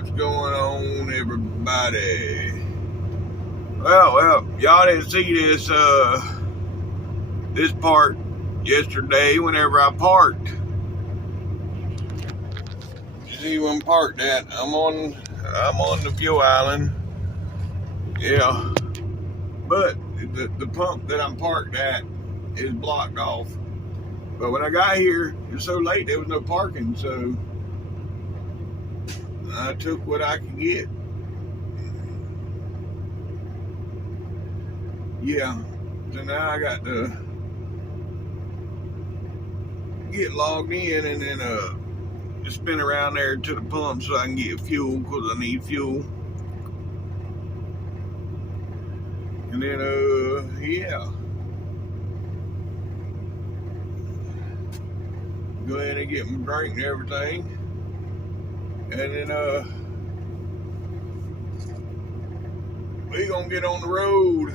What's going on, everybody? Well, y'all didn't see this part yesterday whenever I parked. You see where I'm parked at? I'm on the fuel island. Yeah. But the pump that I'm parked at is blocked off. But when I got here, it was so late there was no parking, so I took what I could get. Yeah. So now I got to get logged in and then just spin around there to the pump so I can get fuel because I need fuel. And then yeah. Go ahead and get my drink and everything. And then we gonna get on the road.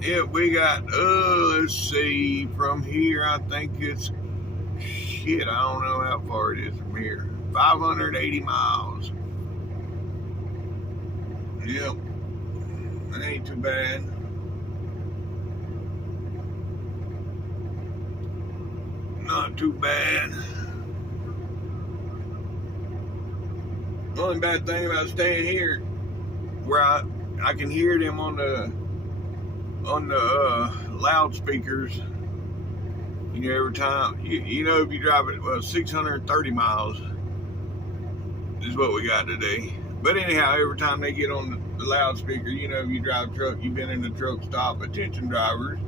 Yeah, we got let's see, from here I think it's I don't know how far it is from here. 580 miles. Yep. That ain't too bad. Not too bad. The only bad thing about staying here, where I can hear them on the loudspeakers. You know, every time you know, if you drive it 630 miles is what we got today. But anyhow, every time they get on the loudspeaker, you know, if you drive a truck, you've been in the truck stop, attention drivers,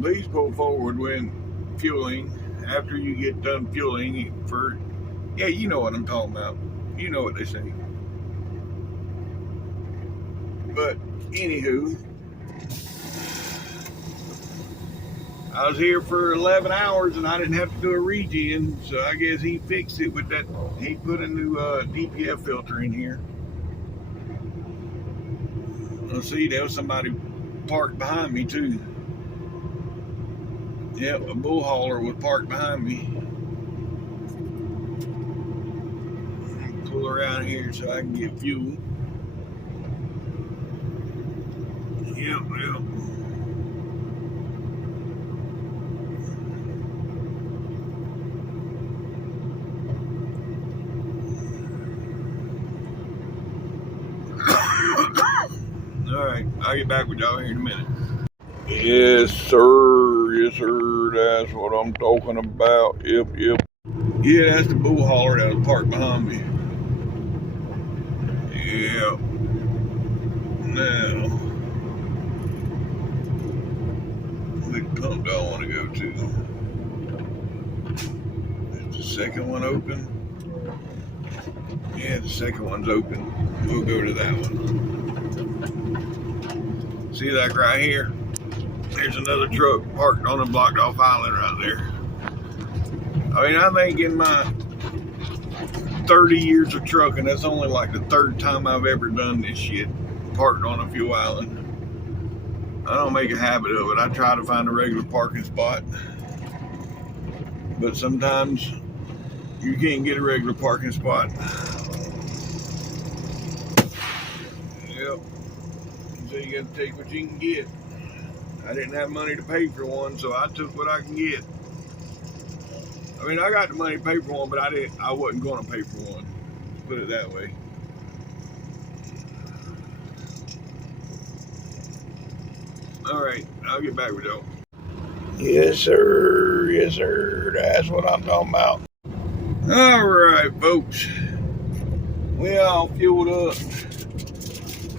please pull forward when fueling. After you get done fueling for, yeah, you know what I'm talking about. You know what they say. But anywho, I was here for 11 hours and I didn't have to do a regen, so I guess he fixed it with that. He put a new DPF filter in here. Let's see, there was somebody parked behind me too. Yep, a bull hauler was parked behind me. Pull around here so I can get fuel. Yep. Alright, I'll get back with y'all here in a minute. Yes, sir. That's what I'm talking about. Yep. Yeah, that's the bull hauler that was parked behind me. Yep. Now, which pump do I want to go to? Is the second one open? Yeah, the second one's open. We'll go to that one. See that right here? There's another truck parked on a blocked off island right there. I mean, I think in my 30 years of trucking, that's only like the third time I've ever done this shit, parked on a fuel island. I don't make a habit of it. I try to find a regular parking spot. But sometimes you can't get a regular parking spot. Yep. So you gotta take what you can get. I didn't have money to pay for one, so I took what I can get. I mean, I got the money to pay for one, but I wasn't gonna pay for one. Put it that way. Alright, I'll get back with y'all. Yes, sir. That's what I'm talking about. Alright, folks. We all fueled up.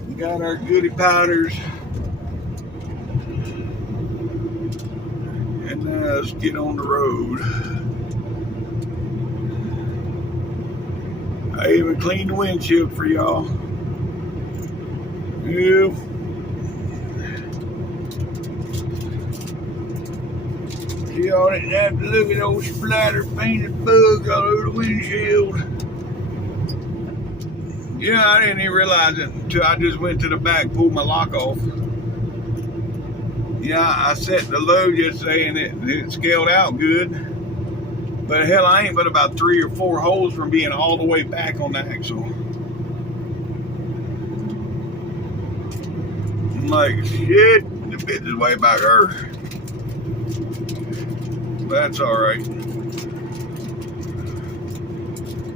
We got our goodie powders. And now let's get on the road. I even cleaned the windshield for y'all. Yep. Y'all didn't have to look at those splatter painted bugs all over the windshield. Yeah, I didn't even realize it until I just went to the back, pulled my lock off. Yeah, I set the load yesterday and it scaled out good. But hell, I ain't but about 3 or 4 holes from being all the way back on the axle. I'm like, shit, the bitch is way back there. That's alright.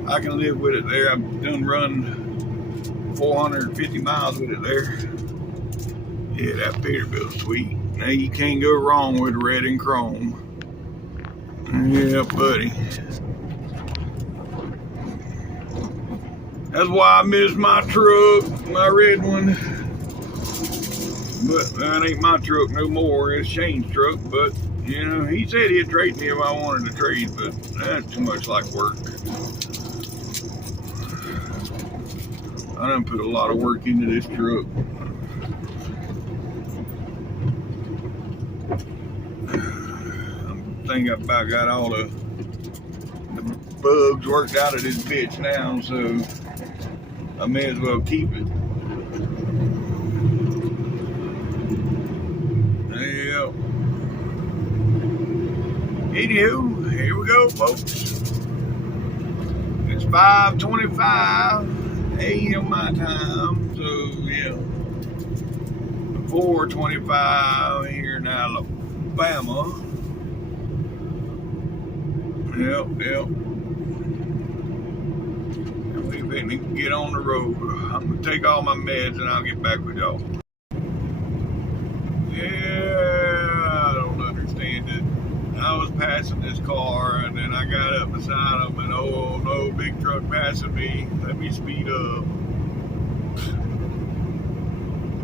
I can live with it there. I've done run 450 miles with it there. Yeah, that Peterbilt's sweet. Now you can't go wrong with red and chrome. Yeah, buddy. That's why I miss my truck, my red one. But that ain't my truck no more. It's Shane's truck. But, you know, he said he'd trade me if I wanted to trade, but that's too much like work. I done put a lot of work into this truck. I think I've about got all the bugs worked out of this bitch now, so I may as well keep it. Yeah. Anywho, here we go, folks. It's 5:25 a.m. my time, so yeah, 4:25 here in Alabama. Yep. We finna get on the road. I'm gonna take all my meds and I'll get back with y'all. Yeah, I don't understand it. I was passing this car and then I got up beside him and oh no, big truck passing me. Let me speed up.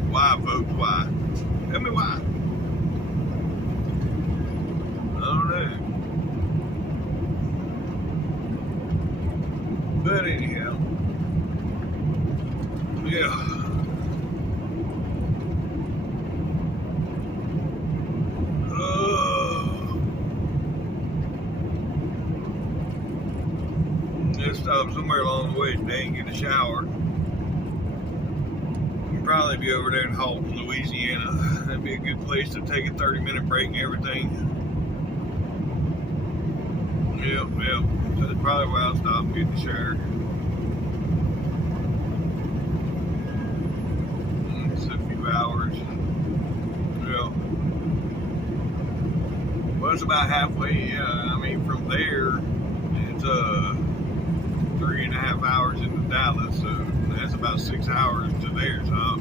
Why, folks? Why? Tell me why. I don't know. But anyhow, yeah. Just stop somewhere along the way today and get a shower. We'll probably be over there in Halton, Louisiana. That'd be a good place to take a 30-minute break and everything. Yep. So that's probably where I'll stop and get the shower. It's a few hours. Yeah. Well, it's about halfway. Yeah, I mean, from there, it's 3.5 hours into Dallas, so that's about 6 hours to there. So I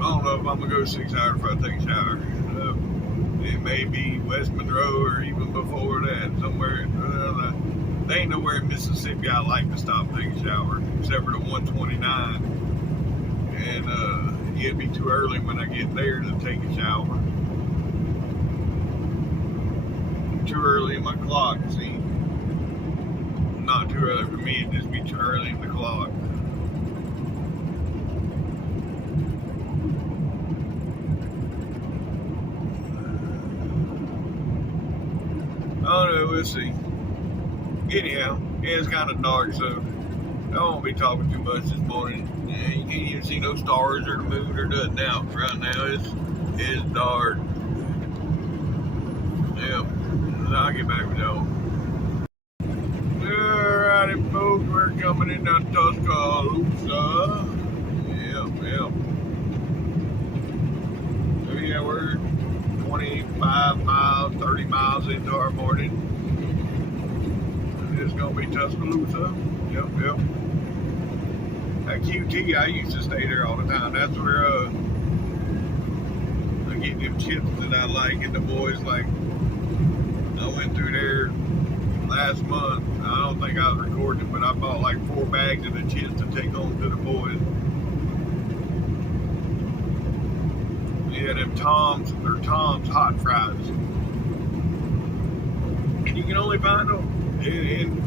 don't know if I'm gonna go 6 hours before I take a shower. It may be West Monroe or even before that, somewhere. There ain't nowhere in Mississippi I like to stop and take a shower, except for the 129. And it'd be too early when I get there to take a shower. Too early in my clock, see? Not too early for me, it'd just be too early in the clock. I don't know, we'll see. Anyhow, yeah, it's kind of dark, so I won't be talking too much this morning. Yeah, you can't even see no stars or the moon or nothing out right now. It's dark. Yeah, I'll get back with y'all. Alrighty, folks, we're coming into Tuscaloosa. Yep. So yeah, we're 25 miles, 30 miles into our morning. It's gonna be Tuscaloosa. Yep. At QT, I used to stay there all the time. That's where I get them chips that I like, and the boys like. I went through there last month. I don't think I was recording, but I bought like 4 bags of the chips to take home to the boys. Yeah, them Tom's hot fries. And you can only find them in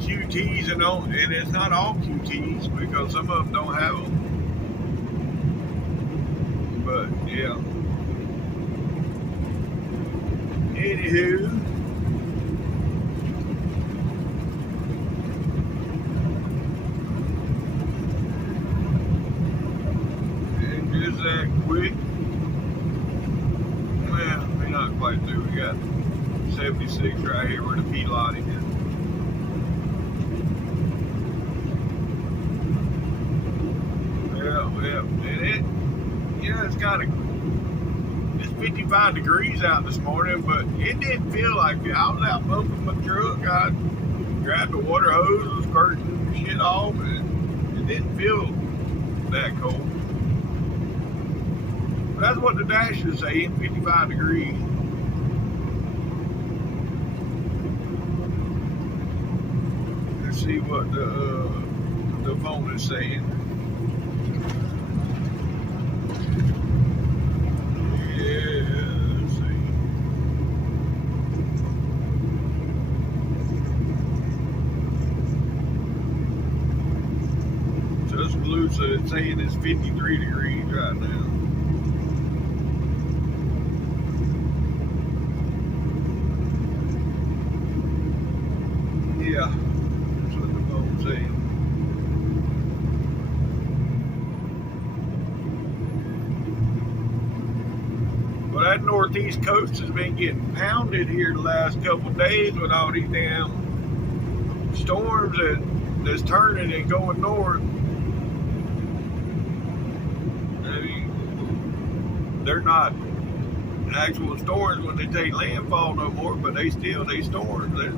QTs and it's not all QTs because some of them don't have them. But yeah. Anywho, and just that quick. Well, we're not quite through. We got 7 76 right here where the P lot is. Yeah, and it's kind of, it's 55 degrees out this morning, but it didn't feel like it. I was out pumping my truck. I grabbed the water hose, was squirting shit off, and it didn't feel that cold. But that's what the dash is saying, 55 degrees. Let's see what the phone is saying. So it's saying it's 53 degrees right now. Yeah, that's what the phone's saying. Well, that northeast coast has been getting pounded here the last couple of days with all these damn storms that's turning and going north. They're not actual storms when they take landfall no more, but they storms. I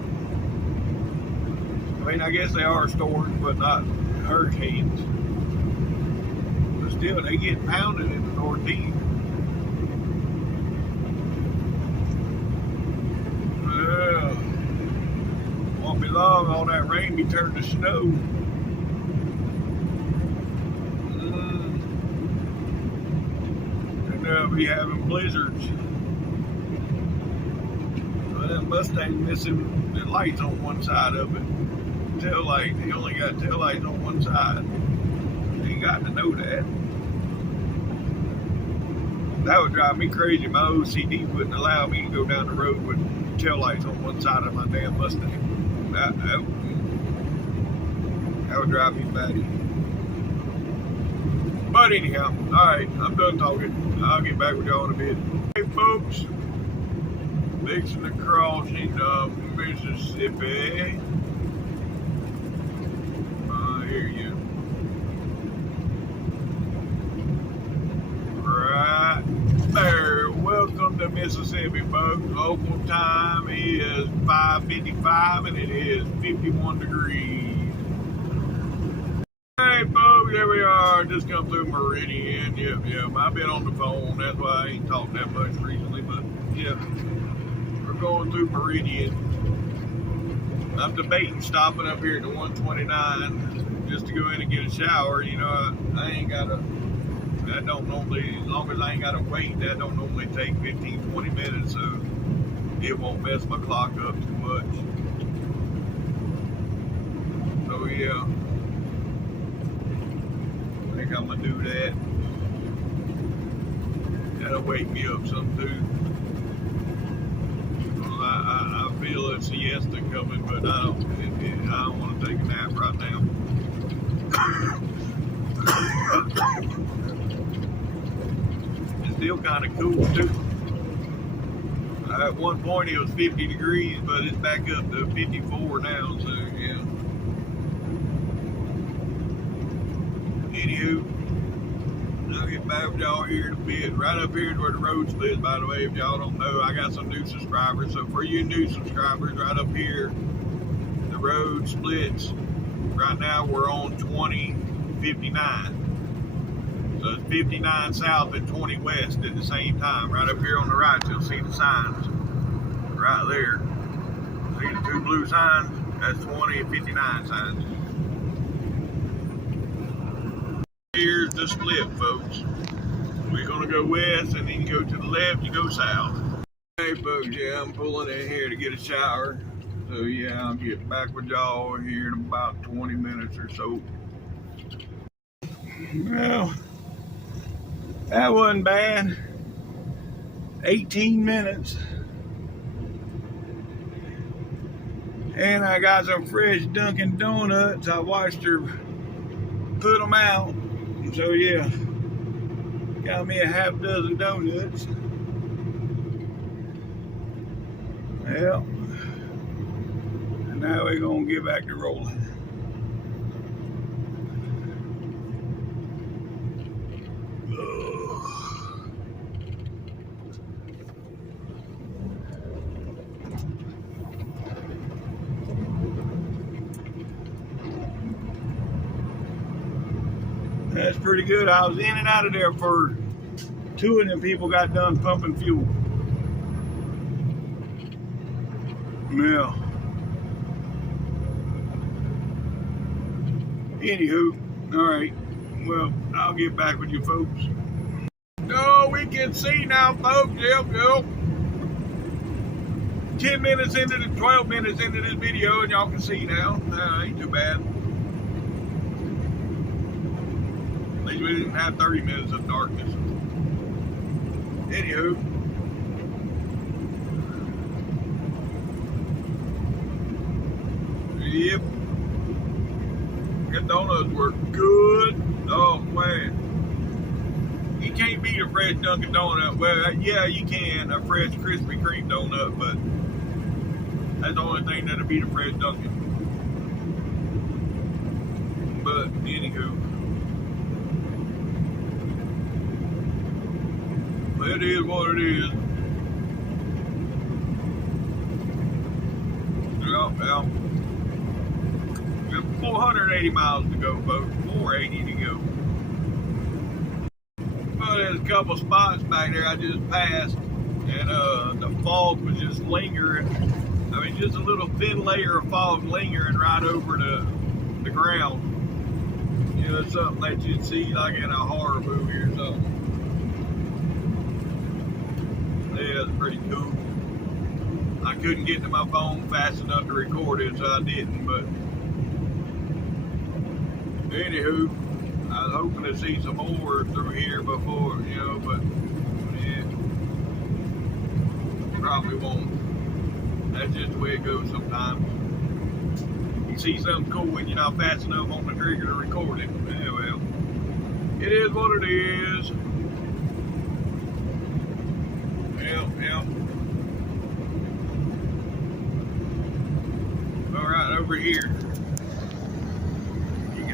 mean, I guess they are storms, but not hurricanes. But still, they get pounded in the northeast. Won't be long, all that rain be turned to snow. Be having blizzards. Well, that Mustang missing the lights on one side of it. Tail light, he only got tail lights on one side. You got to know that. That would drive me crazy. My OCD wouldn't allow me to go down the road with tail lights on one side of my damn Mustang. That would drive me batty. But anyhow, alright, I'm done talking. I'll get back with y'all in a bit. Hey folks, fixing to cross into Mississippi. I hear you. Right there. Welcome to Mississippi, folks. Local time is 5:55 and it is 51 degrees. Hey folks, there we are. Just come through Meridian. Yep. I've been on the phone. That's why I ain't talked that much recently. But yeah, we're going through Meridian. I'm debating stopping up here at the 129 just to go in and get a shower. You know, that don't normally, as long as I ain't got to wait, that don't normally take 15-20 minutes, so it won't mess my clock up too much. So yeah. I think I'm gonna do that. That'll wake me up some too. Well, I feel a siesta coming, but I don't want to take a nap right now. It's still kind of cool too. At one point it was 50 degrees, but it's back up to 54 now, so yeah. Anywho, I'll get back with y'all here in a bit. Right up here is where the road splits, by the way, if y'all don't know. I got some new subscribers, so for you new subscribers, right up here, the road splits. Right now we're on 2059. So it's 59 south and 20 west at the same time. Right up here on the right, you'll see the signs. Right there. See the two blue signs? That's 20 and 59 signs. Here's the split, folks. We're gonna go west, and then you go to the left, you go south. Hey folks, yeah, I'm pulling in here to get a shower. So yeah, I'll get back with y'all here in about 20 minutes or so. Well, that wasn't bad. 18 minutes. And I got some fresh Dunkin' Donuts. I watched her put them out. So yeah, got me a half dozen donuts. Yeah. And now we're gonna get back to rolling. That's pretty good. I was in and out of there for 2 of them people got done pumping fuel. Yeah. Anywho, all right. Well, I'll get back with you folks. Oh, we can see now, folks. Yep. 10 minutes into the 12 minutes into this video, and y'all can see now. Ain't too bad. At least we didn't have 30 minutes of darkness. Anywho. Yep. Them donuts were good. Oh, man. You can't beat a fresh Dunkin' Donut. Well, yeah, you can. A fresh Krispy Kreme donut, but that's the only thing that'll beat a fresh Dunkin'. But, anywho. It is what it is. Yeah. 480 miles to go, folks. 480 to go. Well, there's a couple spots back there I just passed, and the fog was just lingering. I mean, just a little thin layer of fog lingering right over the ground. You know, it's something that you'd see like in a horror movie or something. Yeah, it's pretty cool. I couldn't get to my phone fast enough to record it, so I didn't, but anywho, I was hoping to see some more through here before, you know, but yeah, probably won't. That's just the way it goes sometimes. You see something cool when you're not fast enough on the trigger to record it. Yeah, well, it is what it is. Yep. All right, over here.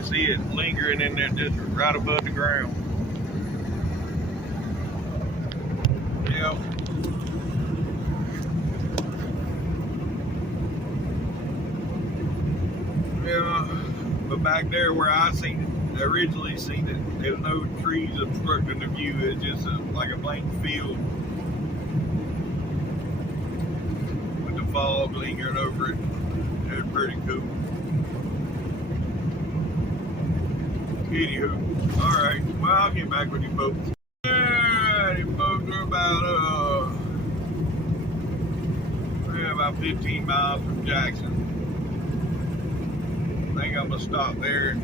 See it lingering in there just right above the ground. Yep. Yeah, but back there where I originally seen it, there was no trees obstructing the view. It's just like a blank field with the fog lingering over it. It was pretty cool. Anywho, alright, well, I'll get back with you folks. Alright, folks, we're about 15 miles from Jackson. I think I'm going to stop there at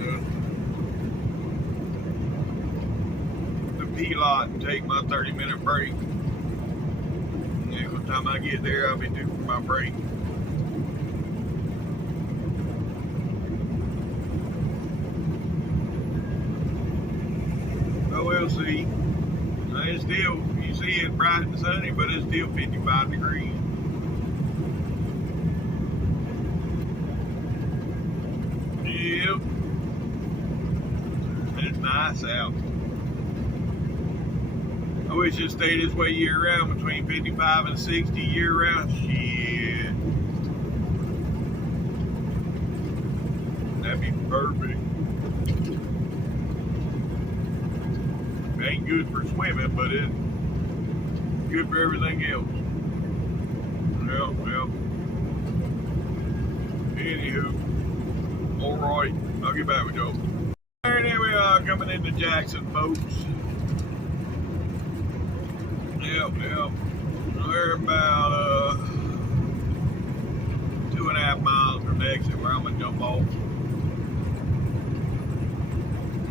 the P lot and take my 30-minute break. And by the time I get there, I'll be due for my break. We'll see. It's still, you see it's bright and sunny, but it's still 55 degrees. Yep. It's nice out. I wish it stayed this way year round, between 55 and 60 year round. Shit. That'd be perfect. Ain't good for swimming, but it's good for everything else. Yep. Anywho, alright, I'll get back with y'all. Alright, here we are coming into Jackson, folks. Yep. We're about 2.5 miles from the exit where I'm gonna jump off.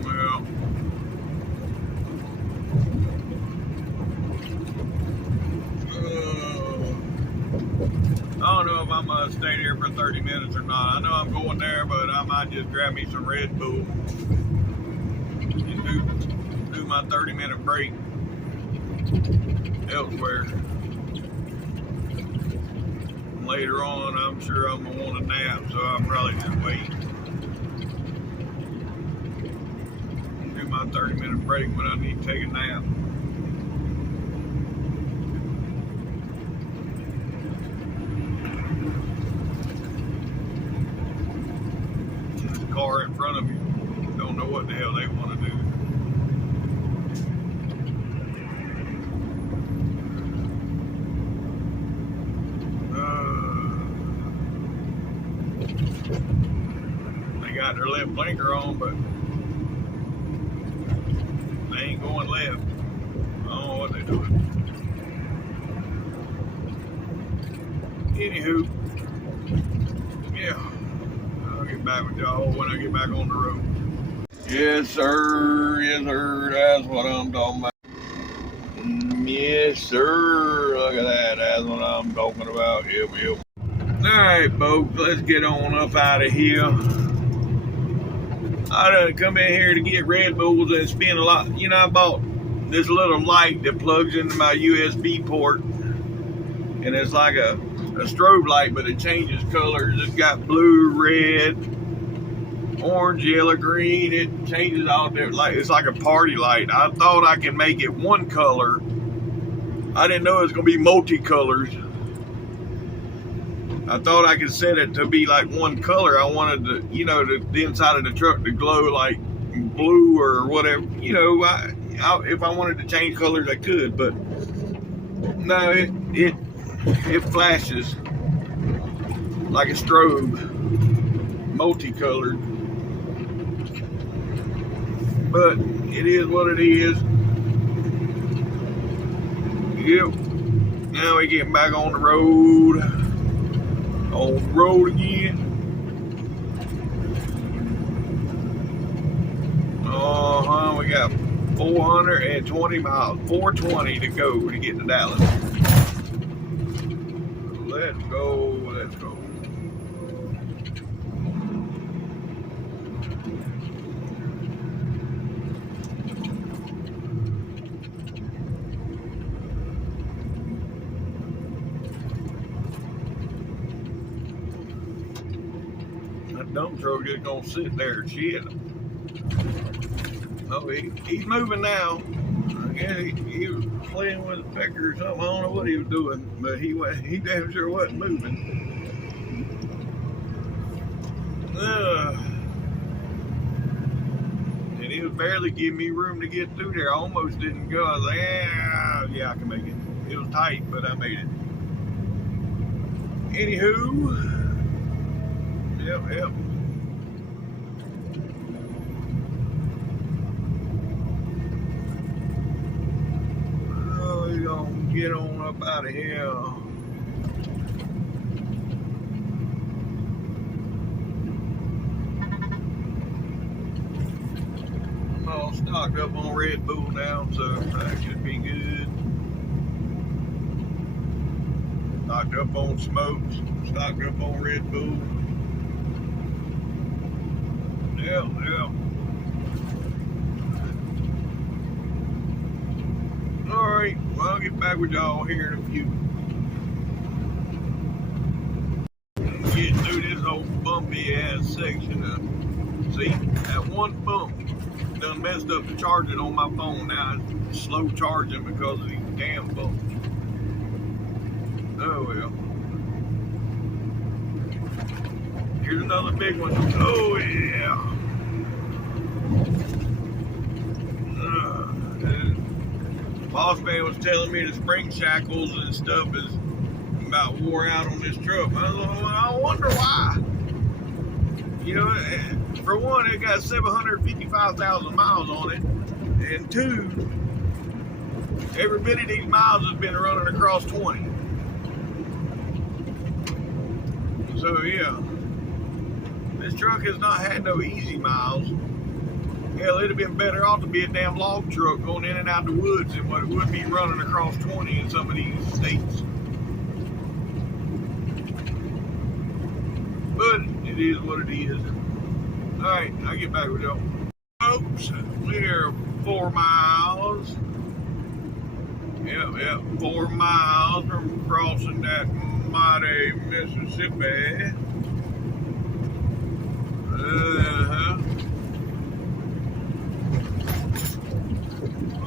Well, I don't know if I'm going to stay there for 30 minutes or not. I know I'm going there, but I might just grab me some Red Bull and do my 30-minute break elsewhere. later on, I'm sure I'm gonna want a nap, so I'll probably just wait. Do my 30-minute break when I need to take a nap. There's a car in front of you. Don't know what the hell they want to do. They got their left blinker on, but they ain't going left. I don't know what they're doing. Anywho, yeah, I'll get back with y'all when I get back on the road. Yes, sir. Yes, sir. That's what I'm talking about. Yes, sir. Look at that. That's what I'm talking about. Yep, yep. All right, folks. Let's get on up out of here. I done come in here to get Red Bulls and spend a lot. You know, I bought this little light that plugs into my USB port. And it's like a strobe light, but it changes colors. It's got blue, red, orange, yellow, green. It changes all different. Like it's like a party light. I thought I could make it one color. I didn't know it was gonna be multicolors. I thought I could set it to be like one color. I wanted the, you know, the inside of the truck to glow like blue or whatever. You know, if I wanted to change colors, I could. But no, it flashes like a strobe, multicolored. But it is what it is. Yep. Now we getting back on the road. On the road again. We got 420 miles, 420 to go to get to Dallas. Let's go, let's go. That dump truck just gonna sit there, shit. Oh, he's moving now. I guess he was playing with a pecker or something. I don't know what he was doing, but he damn sure wasn't moving. And he was barely giving me room to get through there. I almost didn't go. I was like, yeah, I can make it. It was tight, but I made it. Anywho, yep. We're gonna get on up out of here. I'm all stocked up on Red Bull now, so that should be good. Stocked up on smokes, stocked up on Red Bull. Yeah. Alright, well, I'll get back with y'all here in a few. Getting through this old bumpy ass section of, see, that one bump done messed up the charging on my phone. Now it's slow charging because of these damn bumps. Oh well. Here's another big one. Oh yeah. Boss man was telling me the spring shackles and stuff is about wore out on this truck. I wonder why. You know, for one, it got 755,000 miles on it, and two, every bit of these miles has been running across 20. So yeah, this truck has not had no easy miles. Hell, it'd have been better off to be a damn log truck going in and out the woods than what it would be running across 20 in some of these states. But it is what it is. Alright, I'll get back with y'all. Folks, we're 4 miles. Yep. 4 miles from crossing that mighty Mississippi.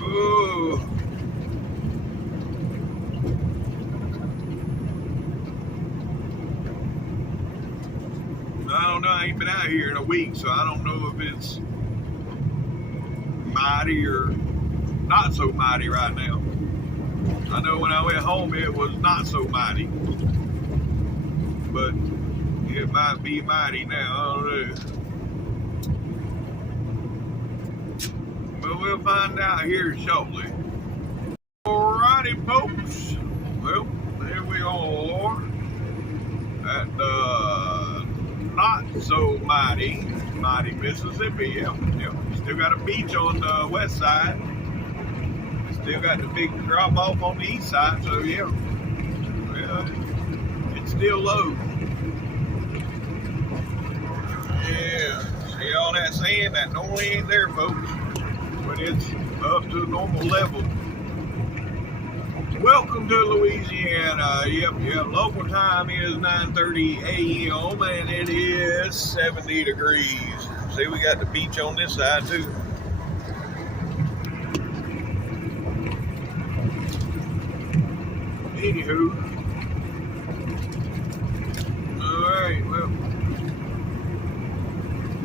Ooh. I don't know. I ain't been out here in a week, so I don't know if it's mighty or not so mighty right now. I know when I went home it was not so mighty, but it might be mighty now. I don't know. But we'll find out here shortly. Alrighty, folks. Well, there we are at the not so mighty Mississippi. Yep. Still got a beach on the west side. Still got the big drop off on the east side. So yeah, well, it's still low. Yeah, see all that sand that normally ain't there, folks, but it's up to a normal level. Welcome to Louisiana. Yep. Local time is 9:30 a.m. and it is 70 degrees. See, we got the beach on this side too. Anywho, all right. Well,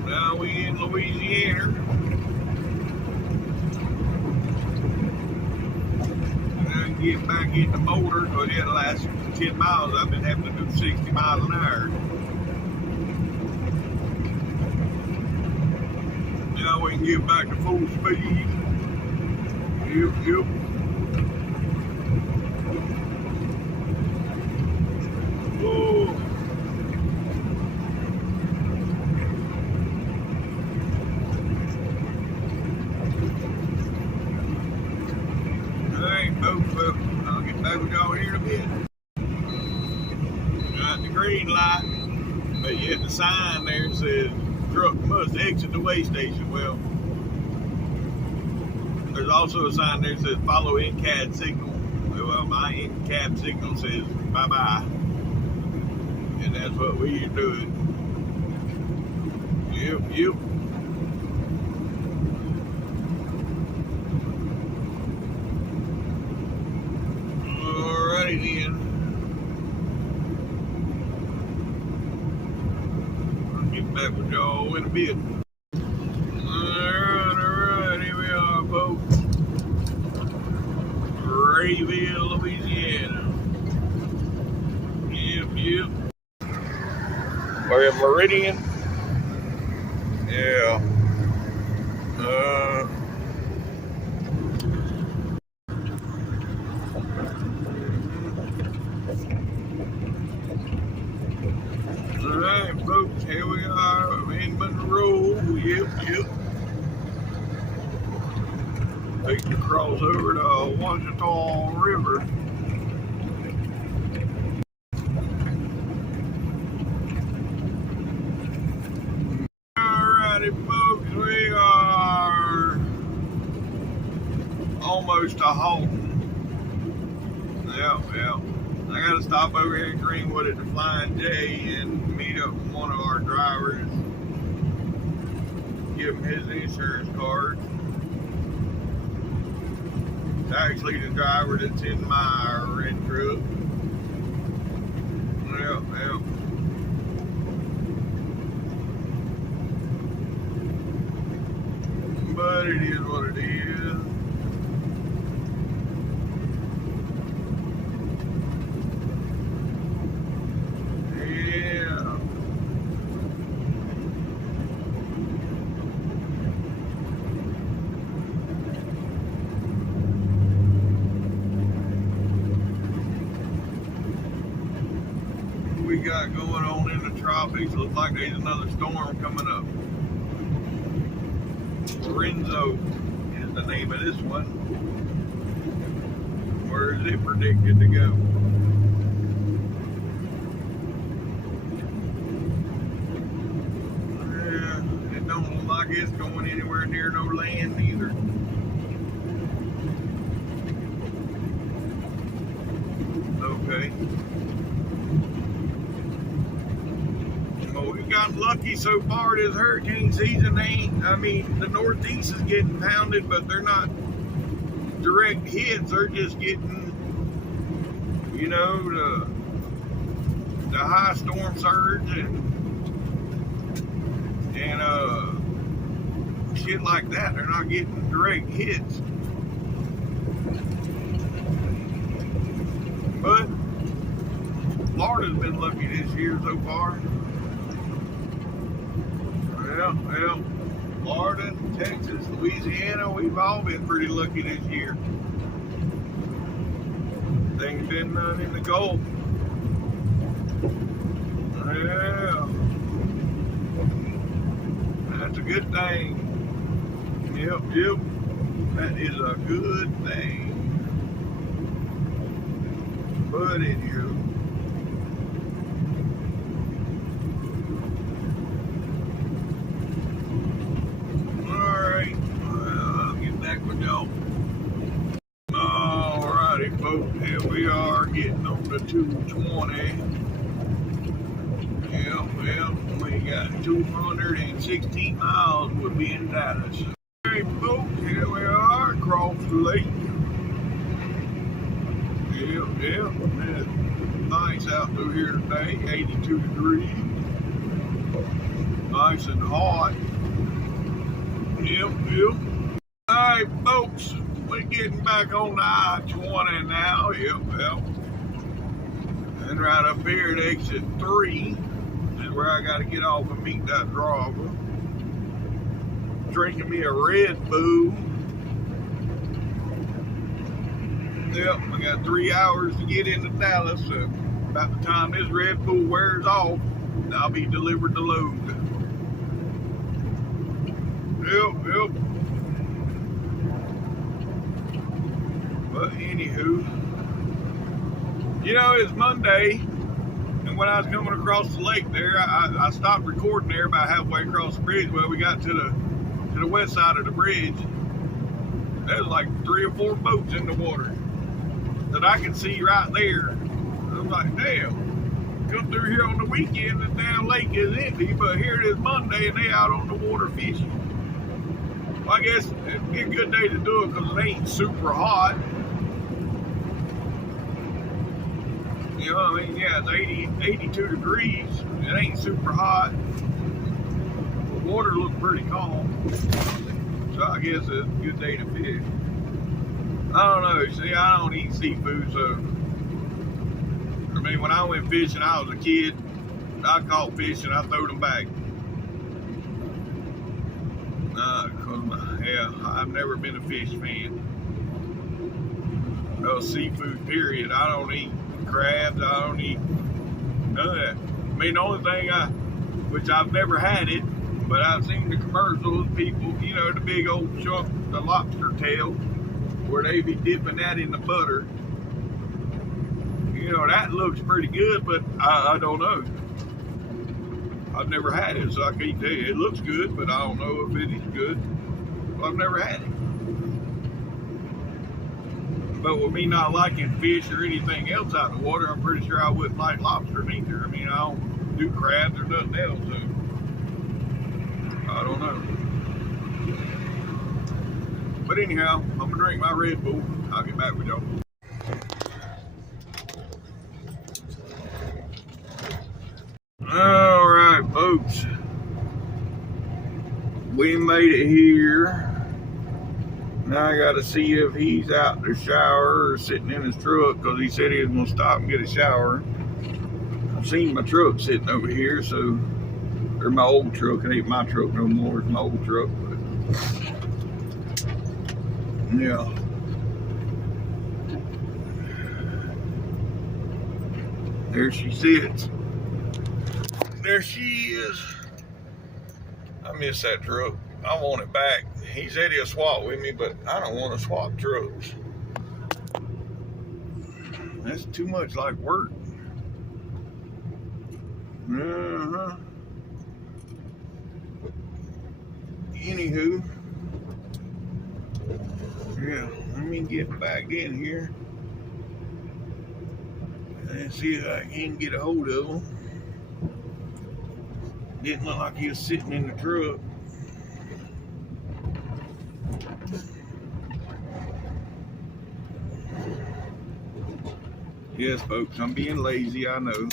now we in Louisiana. Get back in the motor, because the last 10 miles I've been having to do 60 miles an hour. Now we can get back to full speed. Yep. Oh. Alright, folks, well, I'll get back with y'all here in a bit. Got the green light, but yet the sign there says truck must exit the way station. Well, there's also a sign there that says follow in-cab signal. Well, my in-cab signal says bye-bye. And that's what we're doing. Yep. Alrighty then. I'll get back with y'all in a bit. Alright, here we are, folks. Rayville, Louisiana. Yep. We're in Meridian. Yeah. Alright, folks, here we are in Monroe. Yep. Take the cross over to Washita River. Alrighty, folks, we are almost to Halton. Yep. I gotta stop over here in Greenwood at the Flying J and meet up with one of our drivers. Give him his insurance card. It's actually the driver that's in my red truck. Yep. But it is what it is. Yeah. We got going on in the tropics. Looks like there's another storm coming up. Lorenzo is the name of this one. Where is it predicted to go? Yeah, it don't look like it's going anywhere near no land either. Okay. Well, we've gotten lucky so far this hurricane season. The Northeast is getting pounded, but they're not direct hits. They're just getting, the high storm surge and shit like that. They're not getting direct hits. But Florida's been lucky this year so far. Well, Florida, Texas, Louisiana, we've all been pretty lucky this year. Things been done in the Gulf. Yeah, that's a good thing. Yep, that is a good thing. But anywho, alright, I'll get back with y'all. Alrighty, folks, here we are getting on the 220. Yep, we got 216 miles. We'll be in Dallas. Alright, folks, here we are across the lake. Yep, it's nice out through here today, 82 degrees. Nice and hot. Yep. Alright, folks, we're getting back on the I-20 now. Yep. And right up here at exit 3 is where I got to get off and meet that driver. Drinking me a Red Bull. Yep, I got 3 hours to get into Dallas, so about the time this Red Bull wears off, I'll be delivered the load. Yep. But anywho, it's Monday, and when I was coming across the lake there, I stopped recording there about halfway across the bridge. Well, we got to the west side of the bridge. There's like 3 or 4 boats in the water that I can see right there. I was like, damn, come through here on the weekend, the damn lake is empty, but here it is Monday and they out on the water fishing. Well, I guess it'd be a good day to do it because it ain't super hot. Yeah, it's 82 degrees. It ain't super hot. The water looks pretty calm. So I guess it's a good day to fish. I don't know. See, I don't eat seafood, so when I went fishing, I was a kid. I caught fish and I threw them back. I've never been a fish fan. No seafood, period. I don't eat crabs. I don't eat none of that. The only thing which I've never had it, but I've seen the commercials, people, the big old chunk, the lobster tail, where they be dipping that in the butter. That looks pretty good, but I don't know. I've never had it, so I can't tell you. It looks good, but I don't know if it is good. Well, I've never had it. But with me not liking fish or anything else out of the water, I'm pretty sure I wouldn't like lobster either. I don't do crabs or nothing else, so I don't know. But anyhow, I'm gonna drink my Red Bull. I'll get back with y'all. Alright, folks. We made it here. Now I gotta see if he's out to shower or sitting in his truck, because he said he was gonna stop and get a shower. I've seen my truck sitting over here, so, or my old truck. It ain't my truck no more, it's my old truck. But yeah. There she sits. There she is. I miss that truck. I want it back. He said he'll swap with me, but I don't want to swap trucks. That's too much like work. Anywho. Yeah, let me get back in here. Let's see if I can get a hold of him. Didn't look like he was sitting in the truck. Yes, folks, I'm being lazy, I know.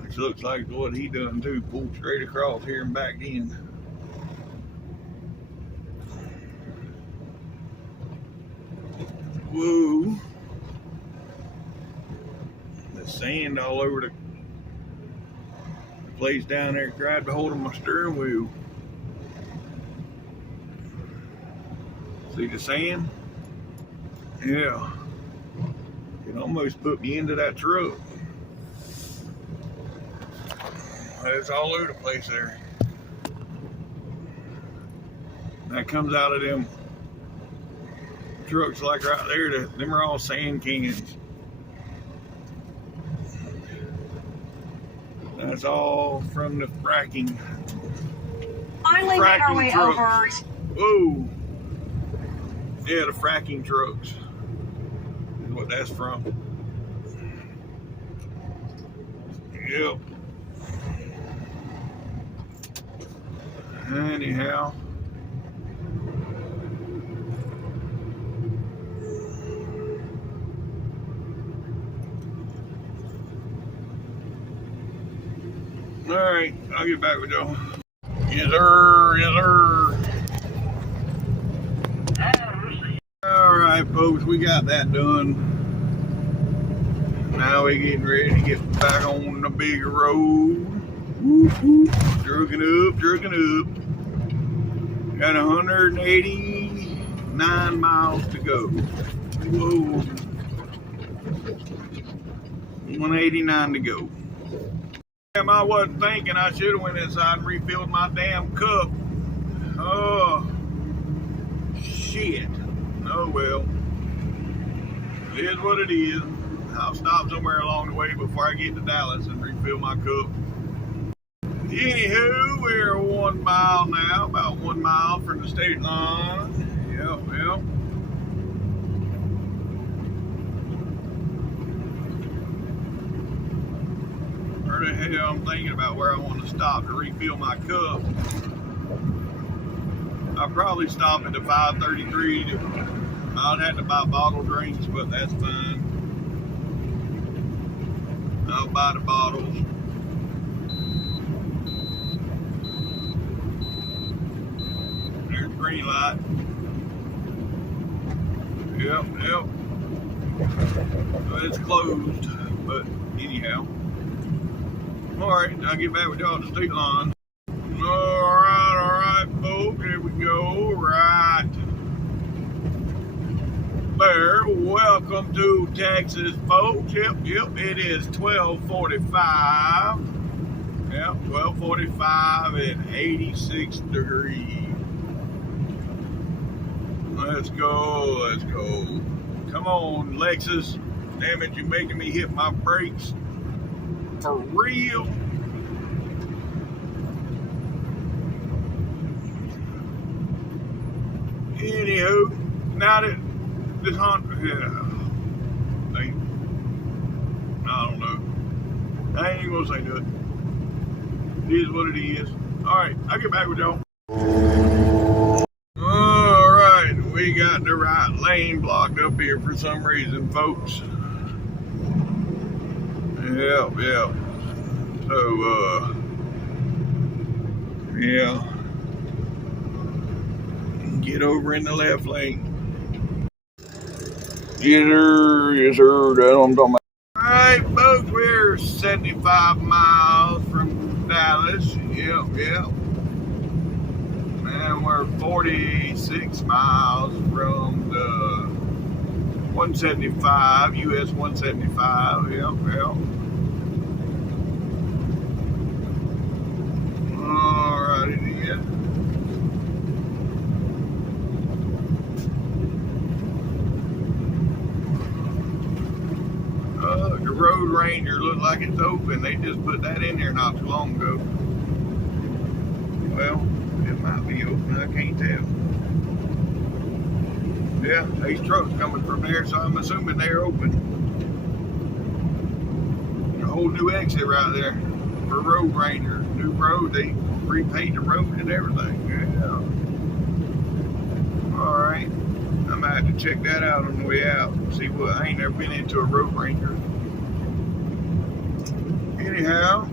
Which looks like what he done too, pulled straight across here and back in. Whoa. The sand all over the place down there, grabbed a hold of my steering wheel. See the sand? Yeah. It almost put me into that truck. It's all over the place there. That comes out of them trucks like right there. Them are all sand cans. That's all from the fracking. Finally made our way over. Whoa. Yeah, the fracking trucks is what that's from. Yep. Anyhow. All right, I'll get back with y'all. Yes, sir. Yes, sir. All right, folks, we got that done. Now we're getting ready to get back on the big road. Whoop, whoop. Trucking up, trucking up. Got 189 miles to go. Whoa. 189 to go. Damn, I wasn't thinking. I should have went inside and refilled my damn cup. Oh, shit. Oh, well. It is what it is. I'll stop somewhere along the way before I get to Dallas and refill my cup. Anywho, we're 1 mile now, about 1 mile from the state line. Yep, yep. Where the hell I'm thinking about where I want to stop to refill my cup. I'll probably stop at the 533. I'd have to buy bottle drinks, but that's fine. I'll buy the bottles. There's green light. Yep, yep. Well, it's closed, but anyhow. Alright, I'll get back with y'all at the state line. Alright, folks, here we go. Right there. Welcome to Texas, folks. Yep, it is 12:45. Yep, 12:45 and 86 degrees. Let's go, let's go. Come on, Lexus. Damn it, you're making me hit my brakes. For real? Anywho, now that this Honda, yeah, I don't know. I ain't even gonna say nothing. It is what it is. Alright, I'll get back with y'all. Alright, we got the right lane blocked up here for some reason, folks. Yeah. So, yeah. Get over in the left lane. Yes, sir. That's what I'm talking about. Alright, folks, we're 75 miles from Dallas. Yep. And we're 46 miles from the 175, US 175. Yep. Alrighty then. The Road Ranger looked like it's open. They just put that in there not too long ago. Well, it might be open. I can't tell. Yeah, these trucks coming from there, so I'm assuming they're open. A whole new exit right there for Road Ranger. New road, they repaved the road and everything. Yeah. Alright. I might have to check that out on the way out. See what, I ain't never been into a Road Ranger. Anyhow.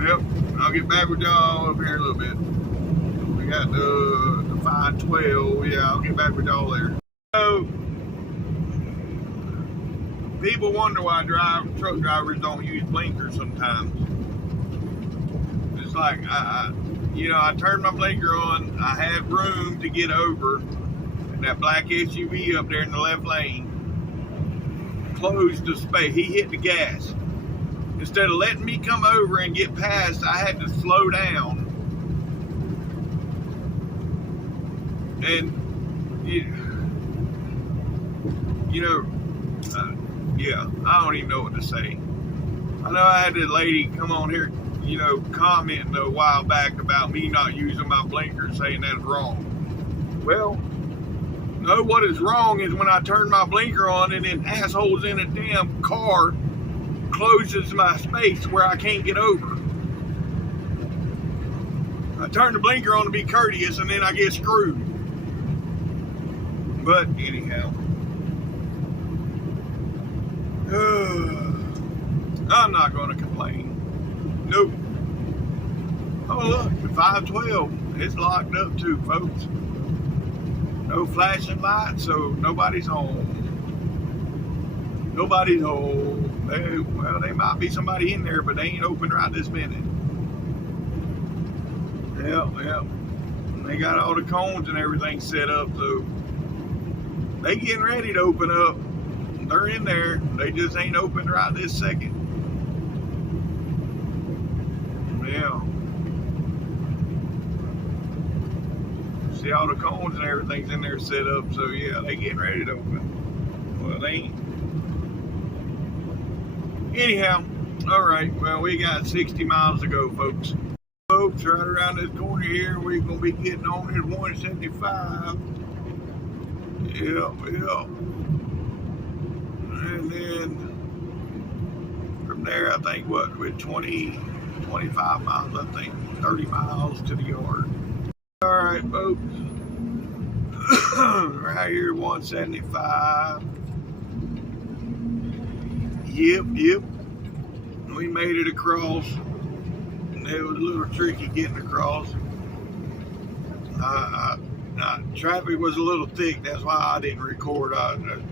Yep, I'll get back with y'all up here in a little bit. We got the 512. Yeah, I'll get back with y'all there. So, people wonder why truck drivers don't use blinkers sometimes. It's like, I turned my blinker on. I had room to get over. And that black SUV up there in the left lane closed the space. He hit the gas. Instead of letting me come over and get past, I had to slow down. And, yeah, I don't even know what to say. I know I had this lady come on here, commenting a while back about me not using my blinker, saying that's wrong. Well, no, what is wrong is when I turn my blinker on and then assholes in a damn car closes my space where I can't get over. I turn the blinker on to be courteous and then I get screwed. But anyhow, I'm not going to complain. Nope. Oh look, the 512, it's locked up too, folks. No flashing lights, so nobody's home. Nobody's home. There might be somebody in there, but they ain't open right this minute. Yep. They got all the cones and everything set up, so they getting ready to open up. They're in there. They just ain't open right this second. Yeah. See, all the cones and everything's in there set up, so yeah, they getting ready to open. Well, they ain't. Anyhow, all right. Well, we got 60 miles to go, folks. Folks, right around this corner here, we're gonna be getting on this 175. Yeah. And then from there, I think with 25 miles, I think 30 miles to the yard. All right, folks. Right here, 175. Yep. We made it across. It was a little tricky getting across. Traffic was a little thick. That's why I didn't record.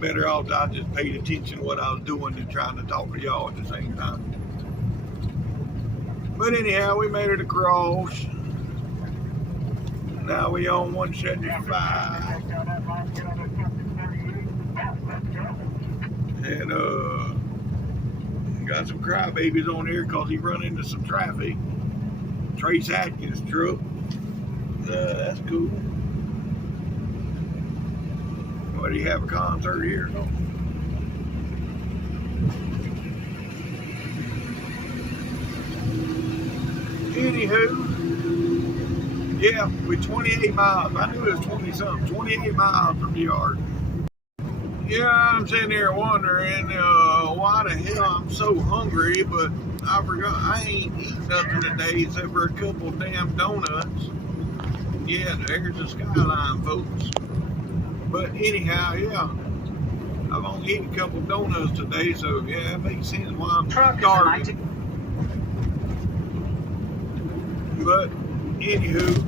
Better off I just paid attention to what I was doing than trying to talk to y'all at the same time. But anyhow, we made it across. Now we on 175. And got some crybabies on here because he run into some traffic. Trace Atkins truck. That's cool. What, do you have a concert here? Anywho, yeah, we're 28 miles. I knew it was 20 something. 28 miles from the yard. Yeah, I'm sitting here wondering why the hell I'm so hungry, but I forgot I ain't eaten nothing today except for a couple damn donuts. Yeah, there's the skyline, folks. But anyhow, yeah, I've only eaten a couple donuts today, so yeah, that makes sense why I'm starving. But anywho,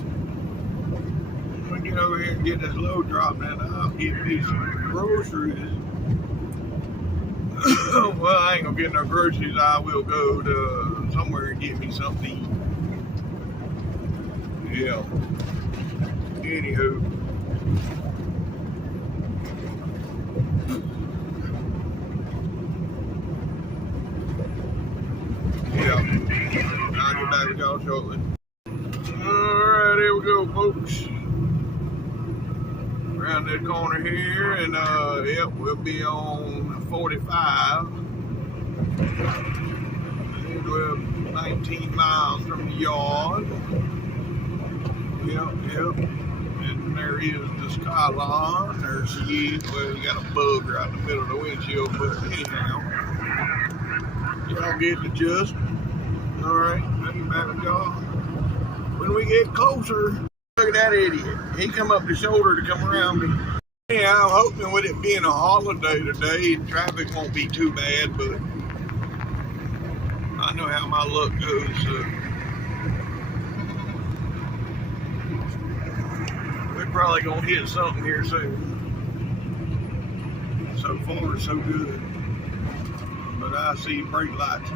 I'm gonna get over here and get this load drop, and I'll get me some groceries. Well, I ain't gonna get no groceries. I will go to somewhere and get me something to eat. Yeah. Anywho. Yeah. I'll get back with y'all shortly. Alright, here we go, folks. Around that corner here, and yep, we'll be on 45. We're 19 miles from the yard. Yep. And there is the skyline. There she is. Well, you got a bug right in the middle of the windshield, but anyhow, y'all get the gist. All right, I'll get back with y'all when we get closer. Look at that idiot. He come up the shoulder to come around me. Yeah, I'm hoping with it being a holiday today, traffic won't be too bad, but I know how my luck goes. We're probably gonna hit something here soon. So far, so good. But I see brake lights.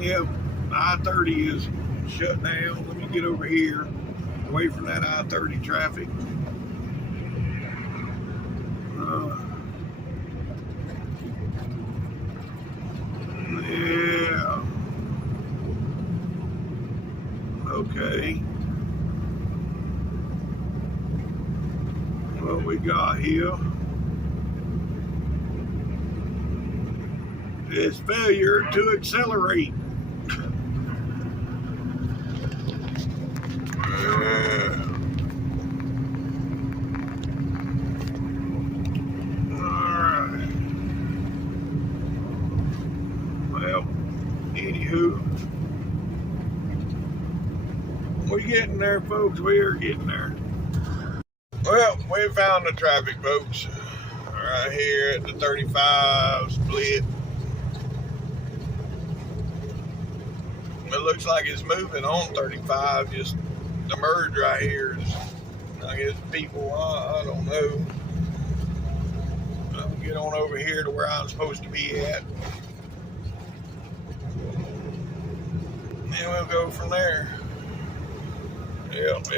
Yep, I-30 is shut down. Let me get over here, away from that I-30 traffic. Yeah. Okay. What we got here is failure to accelerate. Alright. Well, anywho, we're getting there, folks. We are getting there. Well, we found the traffic, folks. Right here at the 35 split. It looks like it's moving on 35. Just the merge right here is, I guess people, I don't know. I'll get on over here to where I'm supposed to be at. And we'll go from there. Yep.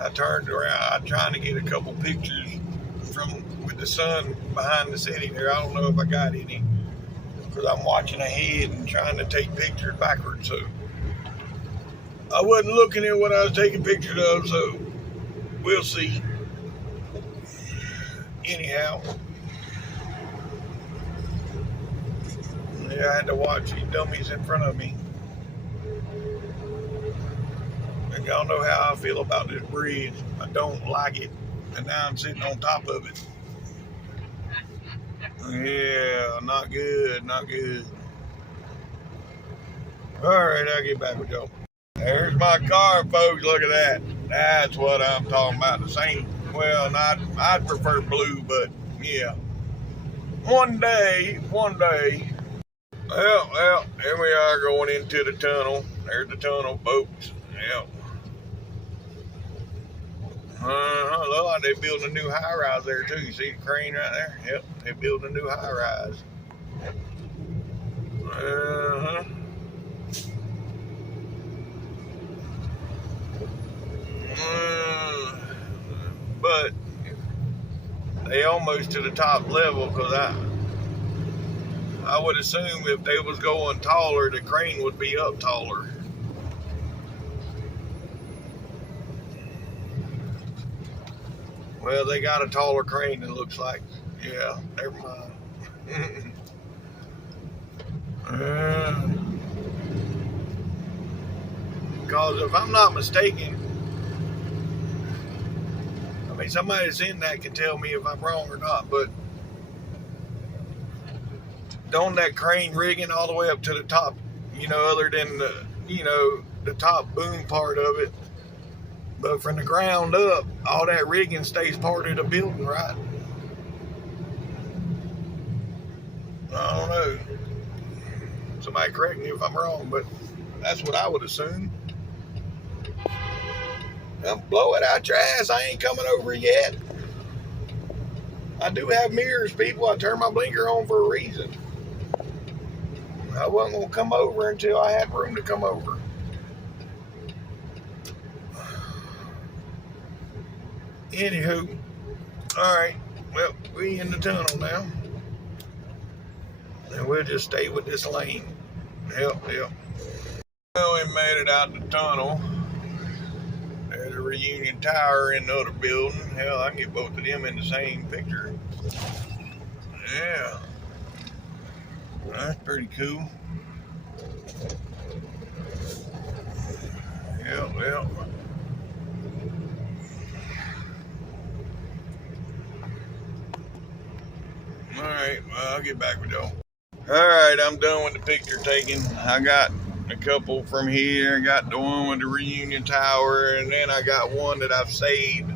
I turned around. I'm trying to get a couple pictures with the sun behind the city there. I don't know if I got any, because I'm watching ahead and trying to take pictures backwards. So I wasn't looking at what I was taking pictures of. So we'll see. Anyhow, yeah, I had to watch these dummies in front of me. And y'all know how I feel about this bridge. I don't like it. And now I'm sitting on top of it. Yeah, not good. Alright, I'll get back with y'all. There's my car, folks. Look at that. That's what I'm talking about. The same, well, I'd prefer blue, but yeah. One day. Well, here we are going into the tunnel. There's the tunnel, folks. Yep. Look like they're building a new high-rise there, too. You see the crane right there? Yep, they're building a new high-rise. But they almost to the top level, because I would assume if they was going taller, the crane would be up taller. Well, they got a taller crane, it looks like. Yeah, never mind. Because if I'm not mistaken, I mean, somebody that's in that can tell me if I'm wrong or not, but don't that crane rigging all the way up to the top, other than the top boom part of it, but from the ground up, all that rigging stays part of the building, right? I don't know. Somebody correct me if I'm wrong, but that's what I would assume. Now, blow it out your ass. I ain't coming over yet. I do have mirrors, people. I turned my blinker on for a reason. I wasn't going to come over until I had room to come over. Anywho, alright, well, we in the tunnel now. And we'll just stay with this lane. Yep. Well, we made it out the tunnel. There's a Reunion Tower in the other building. Hell, I can get both of them in the same picture. Yeah. That's pretty cool. Yeah, well. Alright, well, I'll get back with y'all. Alright, I'm done with the picture taking. I got a couple from here. I got the one with the Reunion Tower, and then I got one that I've saved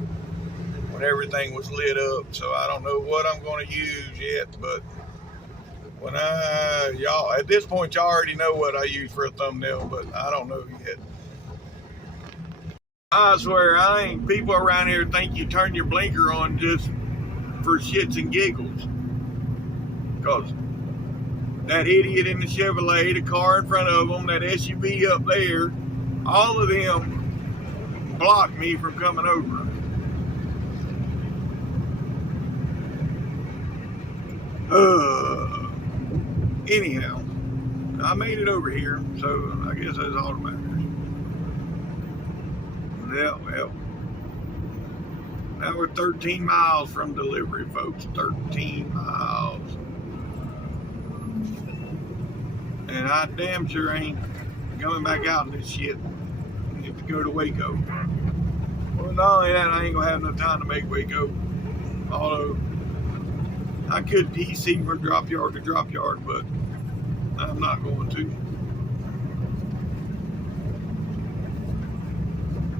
when everything was lit up. So I don't know what I'm going to use yet, but when y'all, at this point, y'all already know what I use for a thumbnail, but I don't know yet. I swear, people around here think you turn your blinker on just for shits and giggles. Because that idiot in the Chevrolet, the car in front of them, that SUV up there, all of them blocked me from coming over. Anyhow, I made it over here, so I guess that's all that matters. Yeah, well, now we're 13 miles from delivery, folks. 13 miles. And I damn sure ain't coming back out in this shit. I need to go to Waco. Well, not only that, I ain't gonna have no time to make Waco. Although I could DC from drop yard to drop yard, but I'm not going to.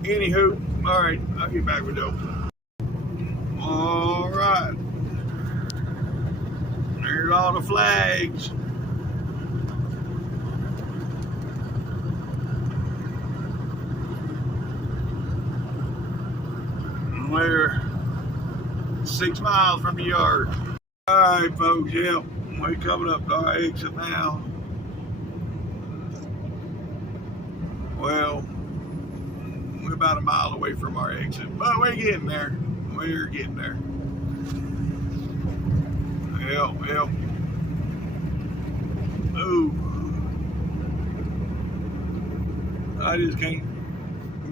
Anywho, alright, I'll get back with y'all. Alright. There's all the flags. We're 6 miles from the yard. Alright, folks, yeah, we're coming up to our exit now. Well, we're about a mile away from our exit, but we're getting there. We're getting there. Yep. Ooh. I just can't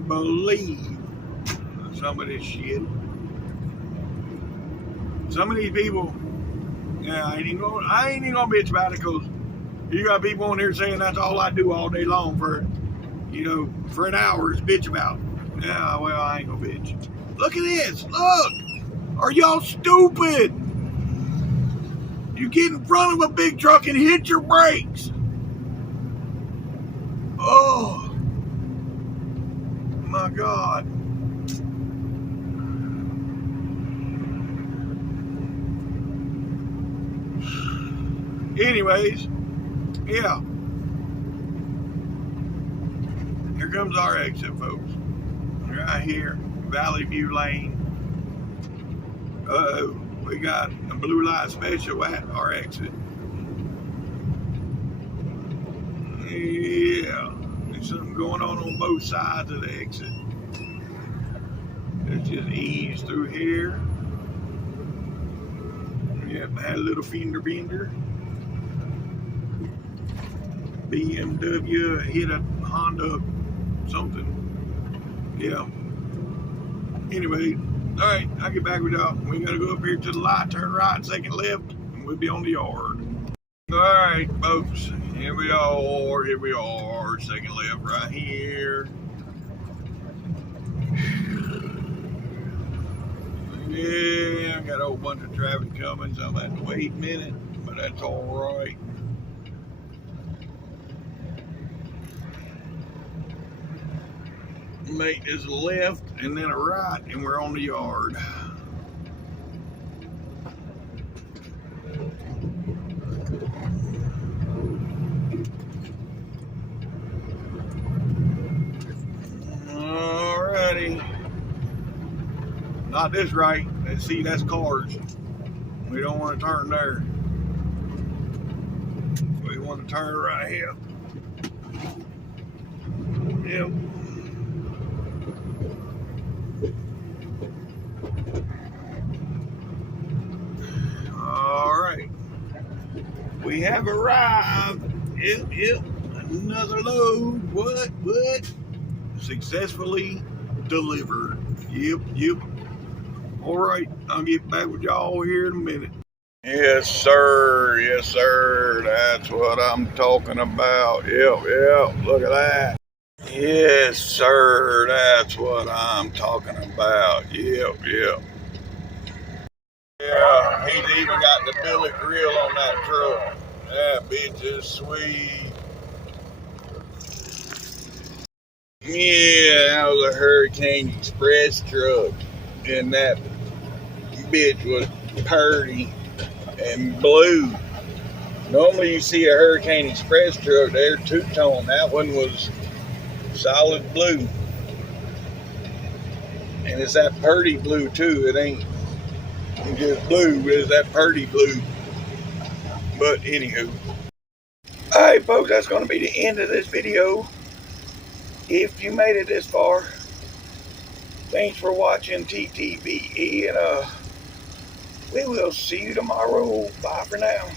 believe some of this shit. Some of these people, yeah, I ain't even gonna bitch about it, because you got people on here saying that's all I do all day long for, for an hour is bitch about. Yeah, well, I ain't gonna bitch. Look at this, look! Are y'all stupid? You get in front of a big truck and hit your brakes. Oh, my God. Anyways, yeah. Here comes our exit, folks. Right here, Valley View Lane. Uh-oh, we got a blue light special at our exit. Yeah, there's something going on both sides of the exit. Let's just ease through here. Yep, had a little fender bender. BMW hit a Honda something. Yeah. Anyway, all right, I'll get back with y'all. We gotta go up here to the light, turn right, second left, and we'll be on the yard. All right, folks, here we are, second left right here. Yeah, I got a whole bunch of traffic coming, so I'm gonna have to wait a minute, but that's all right. Make this a left and then a right, and we're on the yard. Alrighty. Not this right. Let's see, that's cars. We don't want to turn there. We want to turn right here. Yep. Alright. We have arrived. Yep. Another load. What? Successfully delivered. Yep. All right, I'll get back with y'all here in a minute. Yes, sir. That's what I'm talking about. Yep. Look at that. Yes, sir. That's what I'm talking about. Yep. Yeah, he's even got the billet grill on that truck. That bitch is sweet. Yeah, that was a Hurricane Express truck. And that bitch was purdy and blue. Normally you see a Hurricane Express truck, they're two-tone. That one was solid blue. And it's that purdy blue too. It ain't just blue, it's that purdy blue. But anywho. Alright folks, that's going to be the end of this video. If you made it this far, thanks for watching TTVE, and we will see you tomorrow. Bye for now.